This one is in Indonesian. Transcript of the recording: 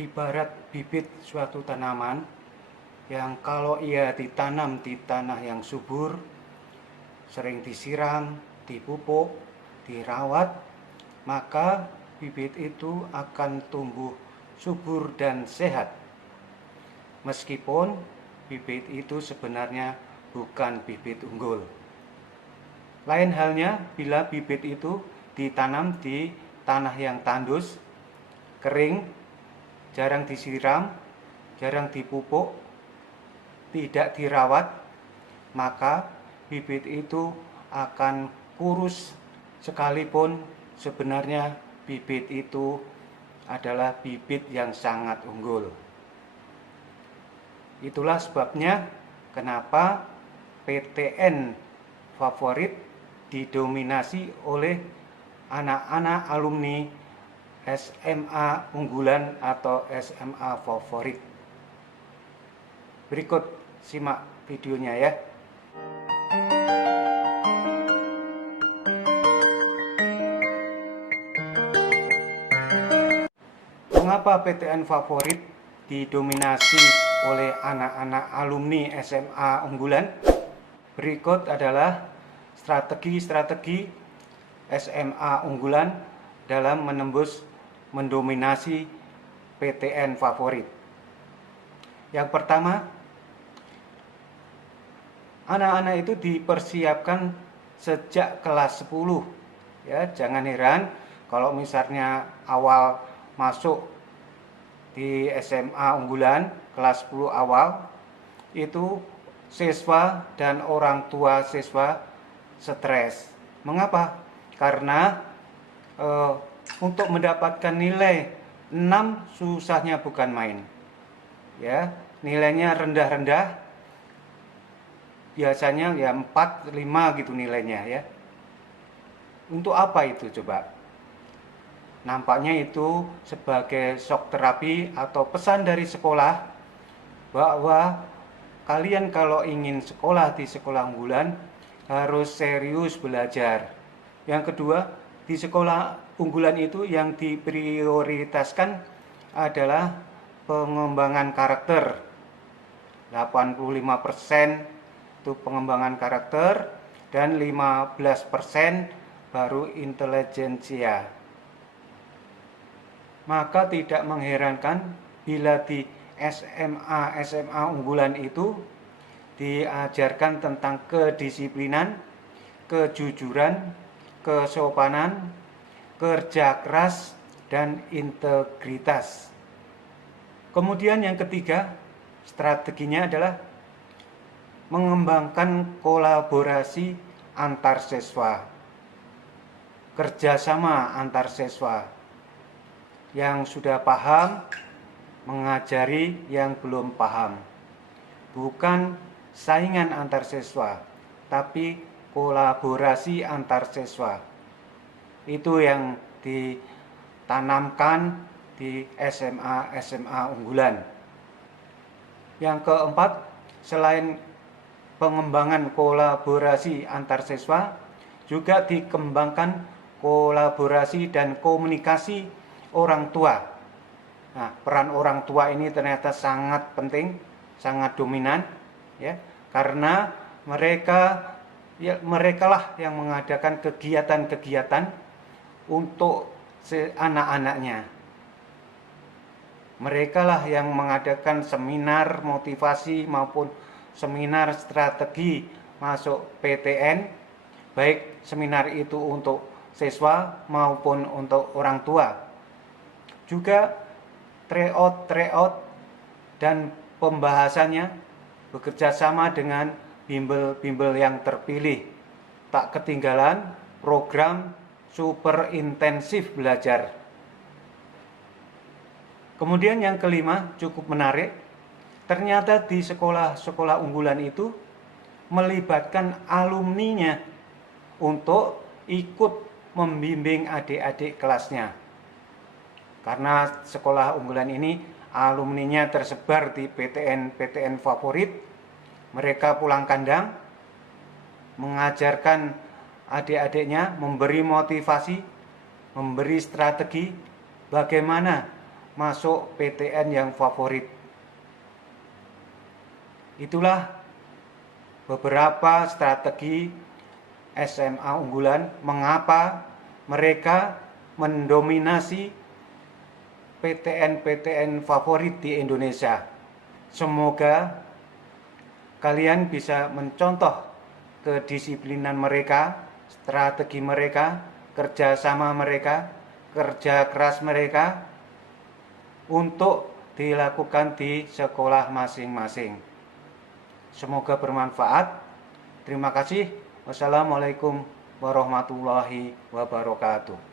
ibarat bibit suatu tanaman yang kalau ia ditanam di tanah yang subur, sering disiram, dipupuk, dirawat, maka bibit itu akan tumbuh subur dan sehat. Meskipun bibit itu sebenarnya bukan bibit unggul. Lain halnya bila bibit itu ditanam di tanah yang tandus, kering, jarang disiram, jarang dipupuk, tidak dirawat, maka bibit itu akan kurus sekalipun sebenarnya bibit itu adalah bibit yang sangat unggul. Itulah sebabnya kenapa PTN favorit didominasi oleh anak-anak alumni SMA unggulan atau SMA favorit. Berikut simak videonya ya. Mengapa PTN favorit didominasi oleh anak-anak alumni SMA unggulan? Berikut adalah strategi-strategi SMA unggulan dalam mendominasi PTN favorit. Yang pertama, anak-anak itu dipersiapkan sejak kelas 10. Ya, jangan heran kalau misalnya awal masuk di SMA unggulan kelas 10 awal itu siswa dan orang tua siswa stres. Mengapa? Karena untuk mendapatkan nilai 6 susahnya bukan main. Ya, nilainya rendah-rendah. Biasanya ya 4, 5 gitu nilainya ya. Untuk apa itu coba? Nampaknya itu sebagai shock terapi atau pesan dari sekolah bahwa kalian kalau ingin sekolah di sekolah unggulan harus serius belajar. Yang kedua, di sekolah unggulan itu yang diprioritaskan adalah pengembangan karakter. 85% itu pengembangan karakter dan 15% baru intelijensia. Maka tidak mengherankan bila di SMA unggulan itu diajarkan tentang kedisiplinan, kejujuran, kesopanan, kerja keras, dan integritas. Kemudian yang ketiga, strateginya adalah mengembangkan kolaborasi antar siswa, kerjasama antar siswa. Yang sudah paham mengajari yang belum paham. Bukan saingan antar siswa, tapi kolaborasi antar siswa. Itu yang ditanamkan di SMA unggulan. Yang keempat, selain pengembangan kolaborasi antar siswa, juga dikembangkan kolaborasi dan komunikasi orang tua. Nah, peran orang tua ini ternyata sangat penting, sangat dominan ya, karena merekalah yang mengadakan kegiatan-kegiatan untuk anak-anaknya. Merekalah yang mengadakan seminar motivasi maupun seminar strategi masuk PTN, baik seminar itu untuk siswa maupun untuk orang tua. Juga tryout dan pembahasannya bekerja sama dengan bimbel-bimbel yang terpilih. Tak ketinggalan program super intensif belajar. Kemudian yang kelima cukup menarik. Ternyata di sekolah-sekolah unggulan itu melibatkan alumninya untuk ikut membimbing adik-adik kelasnya. Karena sekolah unggulan ini alumninya tersebar di PTN favorit, mereka pulang kandang mengajarkan adik-adiknya, memberi motivasi, memberi strategi bagaimana masuk PTN yang favorit. Itulah beberapa strategi SMA unggulan mengapa mereka mendominasi PTN-PTN favorit di Indonesia. Semoga kalian bisa mencontoh kedisiplinan mereka, strategi mereka, kerjasama mereka, kerja keras mereka untuk dilakukan di sekolah masing-masing. Semoga bermanfaat. Terima kasih. Wassalamualaikum warahmatullahi wabarakatuh.